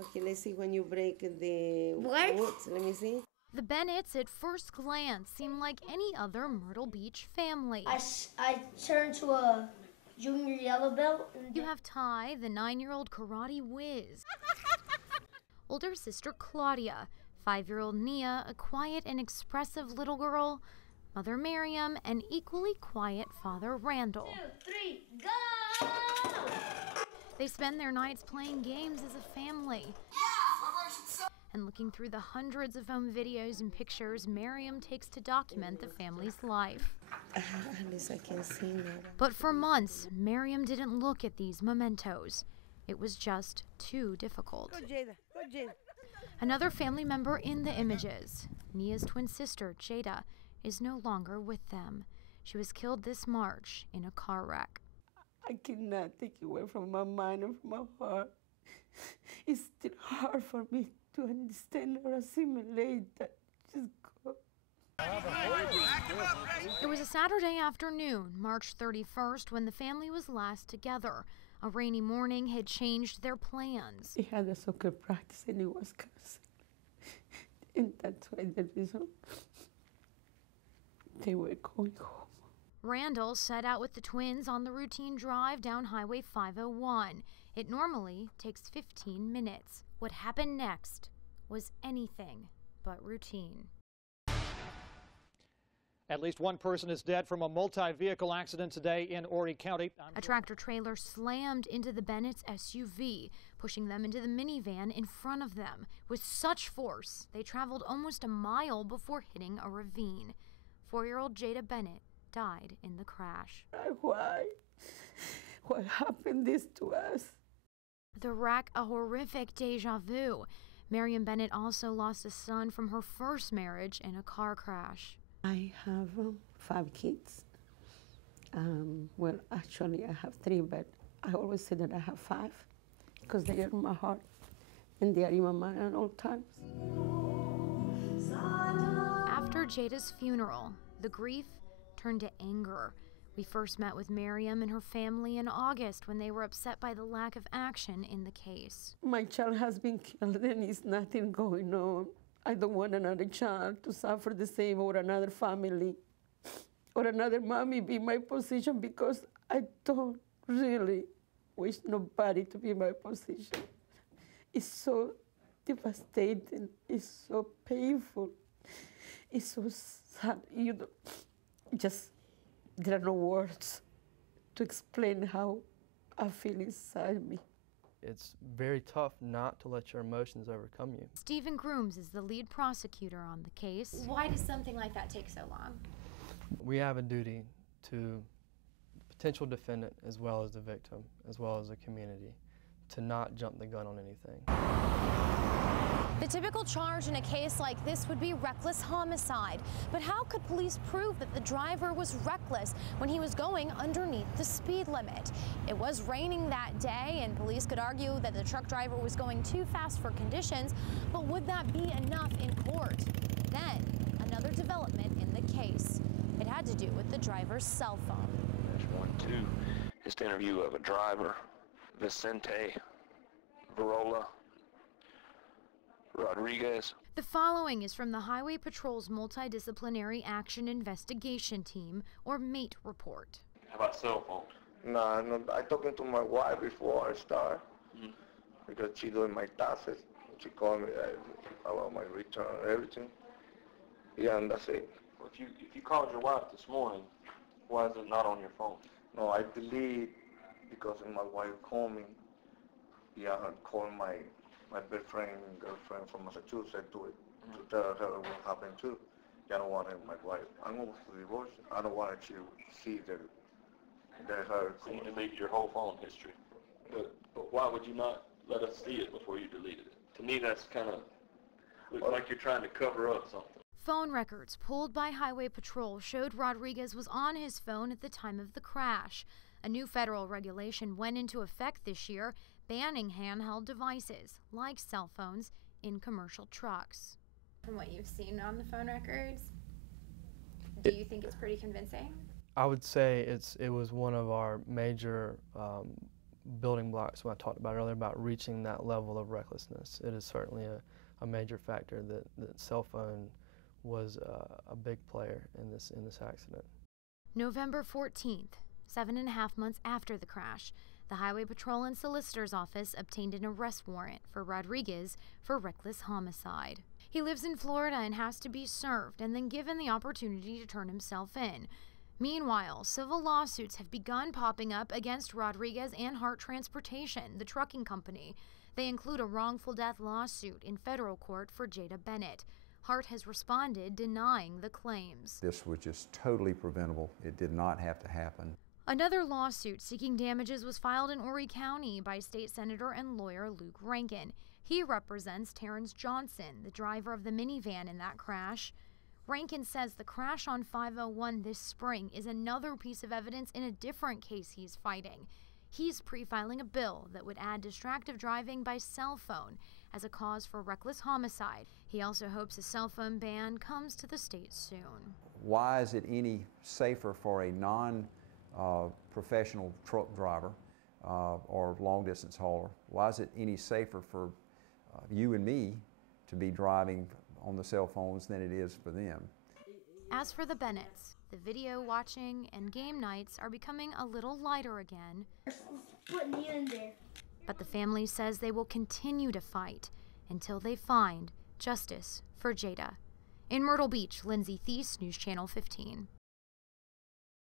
Okay, let's see when you break the woods. Let me see. The Bennetts at first glance seem like any other Myrtle Beach family. I turned to a junior yellow belt. You have Ty, the 9-year-old karate whiz. Older sister Claudia, 5-year-old Nia, a quiet and expressive little girl. Mother Miriam, and equally quiet father Randall. 2, 3, go! They spend their nights playing games as a family. And looking through the hundreds of home videos and pictures Miriam takes to document the family's life. At least I can see now. But for months, Miriam didn't look at these mementos. It was just too difficult. Go, Jada. Go, Jada. Another family member in the images, Nia's twin sister, Jada, is no longer with them. She was killed this March in a car wreck. I cannot take it away from my mind and from my heart. It's still hard for me to understand or assimilate that. Just go. It was a Saturday afternoon, March 31st, when the family was last together. A rainy morning had changed their plans. He had a soccer practice and he was canceled. And that's why the reason they were going home. Randall set out with the twins on the routine drive down Highway 501. It normally takes 15 minutes. What happened next was anything but routine. At least one person is dead from a multi-vehicle accident today in Horry County. A tractor-trailer slammed into the Bennett's SUV, pushing them into the minivan in front of them. With such force, they traveled almost a mile before hitting a ravine. 4-year-old Jada Bennett died in the crash. Why? What happened this to us? The wreck, a horrific deja vu. Miriam Bennett also lost a son from her first marriage in a car crash. I have 5 kids. Well, actually, I have 3, but I always say that I have 5 because they are in my heart and they are in my mind at all times. After Jada's funeral, the grief turned to anger. We first met with Miriam and her family in August when they were upset by the lack of action in the case. My child has been killed and there's nothing going on. I don't want another child to suffer the same or another family or another mommy be in my position because I don't really wish nobody to be in my position. It's so devastating. It's so painful. It's so sad. You know, just there are no words to explain how I feel inside me. It's very tough not to let your emotions overcome you. Stephen Grooms is the lead prosecutor on the case. Why does something like that take so long? We have a duty to the potential defendant as well as the victim, as well as the community, to not jump the gun on anything. The typical charge in a case like this would be reckless homicide. But how could police prove that the driver was reckless when he was going underneath the speed limit? It was raining that day, and police could argue that the truck driver was going too fast for conditions, but would that be enough in court? Then, another development in the case. It had to do with the driver's cell phone. There's 1, 2. Just the interview of a driver, Vicente Varola Rodriguez. The following is from the Highway Patrol's Multidisciplinary Action Investigation Team, or MATE report. How about cell phone? Nah, no, I talking to my wife before I start because she doing my taxes. She called me about my return and everything. Yeah, and that's it. Well, if you called your wife this morning, why is it not on your phone? No, I delete because my wife called me. Yeah, I called my best friend and girlfriend from Massachusetts to tell her what happened too. I don't want my wife. I'm going to divorce. I don't want her to see her. So you delete your whole phone history. But why would you not let us see it before you deleted it? To me, that's kind of like you're trying to cover up something. Phone records pulled by Highway Patrol showed Rodriguez was on his phone at the time of the crash. A new federal regulation went into effect this year, banning handheld devices, like cell phones, in commercial trucks. From what you've seen on the phone records, do you think it's pretty convincing? I would say it was one of our major building blocks when I talked about earlier about reaching that level of recklessness. It is certainly a major factor that cell phone was a big player in this accident. November 14th, 7.5 months after the crash, the Highway Patrol and Solicitor's Office obtained an arrest warrant for Rodriguez for reckless homicide. He lives in Florida and has to be served and then given the opportunity to turn himself in. Meanwhile, civil lawsuits have begun popping up against Rodriguez and Hart Transportation, the trucking company. They include a wrongful death lawsuit in federal court for Jada Bennett. Hart has responded, denying the claims. This was just totally preventable. It did not have to happen. Another lawsuit seeking damages was filed in Horry County by state senator and lawyer Luke Rankin. He represents Terrence Johnson, the driver of the minivan in that crash. Rankin says the crash on 501 this spring is another piece of evidence in a different case he's fighting. He's pre-filing a bill that would add distracted driving by cell phone as a cause for reckless homicide. He also hopes a cell phone ban comes to the state soon. Why is it any safer for a non-professional truck driver or long-distance hauler? Why is it any safer for you and me to be driving on the cell phones than it is for them? As for the Bennetts, the video watching and game nights are becoming a little lighter again. Put me in there. But the family says they will continue to fight until they find justice for Jada. In Myrtle Beach, Lindsay Thies, News Channel 15.